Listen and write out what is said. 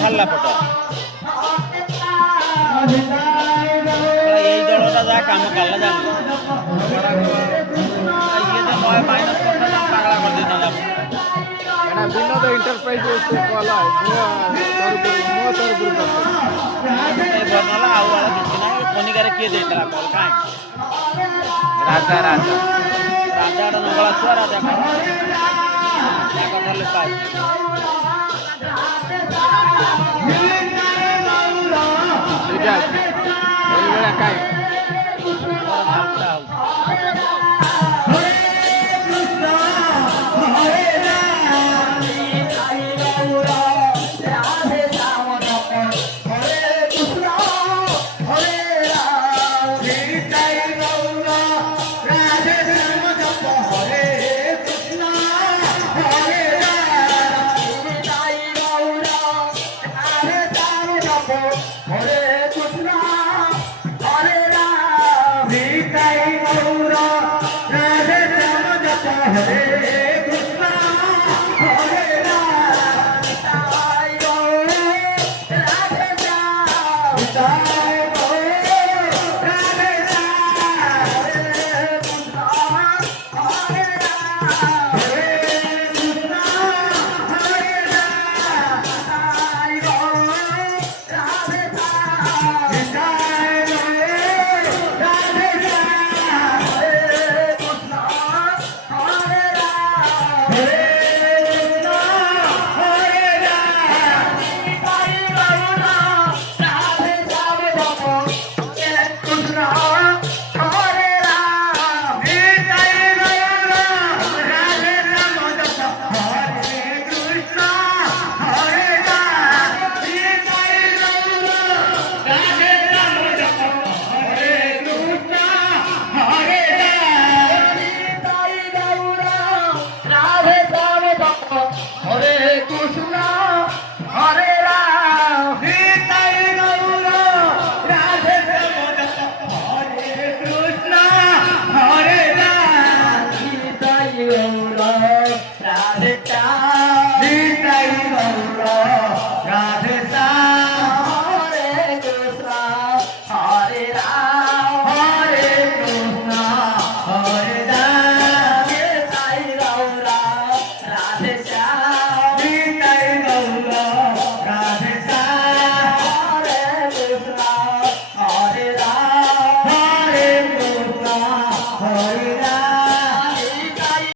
ছাড়লা photo এই দলটা যা কাম কালা জানি ये तो नया माइनस करता ना पागला कर देता ना एना विनोद एंटरप्राइज से वाला मो तरपुर ए बनला आउ वाला किछ ना कोनी करे के देतला कॉल काई राजा राजा राजा रा नगला छुआ राजा का जाका धरले पास ठीक है ये बड़ा काई Hare